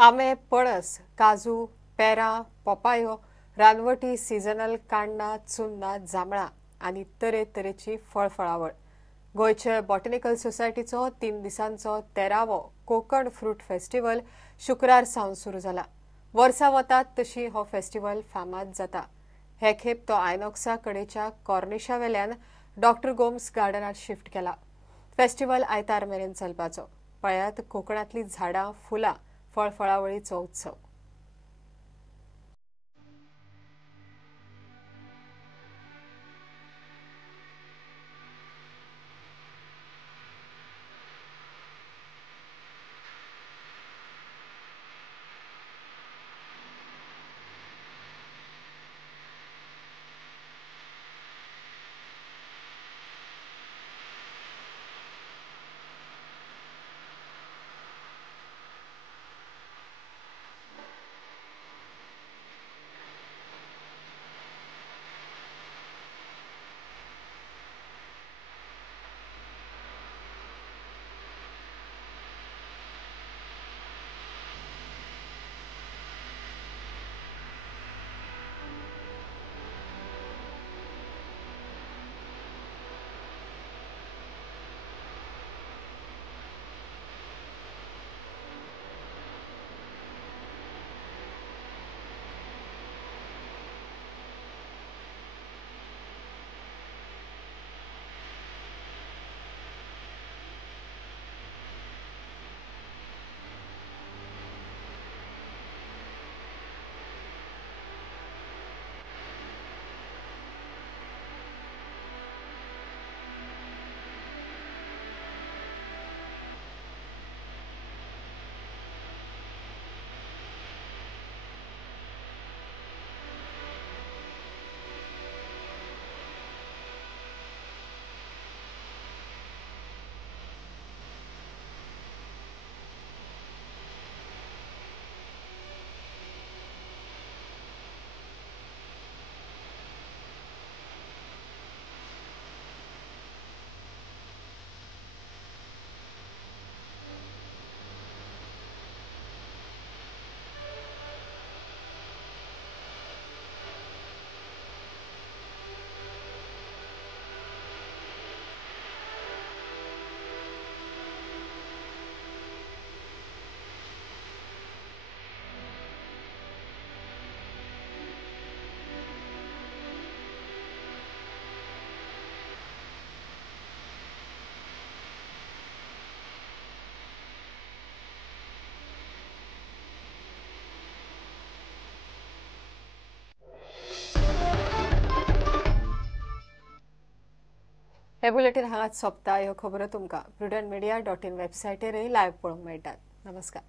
आमे, पणस, काजू, पेरा, पपायो, रानवटी, सीजनल कांडा, चुन्ना, जांभळा आनी तरेतरेची फळफळावळ. गोयचे बॉटनिकल सोसायटीचो 3 दिसांचो 13वो कोकण फ्रूट फेस्टिवल शुक्रार सावन सुरू जाला. वर्सां वतात तशी हो फेस्टिवल फामाद जाता. हे खेप तो आयनॉक्सा कडेच्या कॉर्निशा वेल्यान डॉक्टर गोम्स गार्डनात शिफ्ट केला. फेस्टिवल आयतार मेरेन चलपाचो. पळयात कोकणांतली झाडां, फुलां, फळफळावळीचो उत्सव. हे बुलेटिन हांगाच सोंपता. ह्यो खबरो तुमकां prudentmedia.in वेबसायटीर लायव्ह पळोवंक मेळटात. नमस्कार.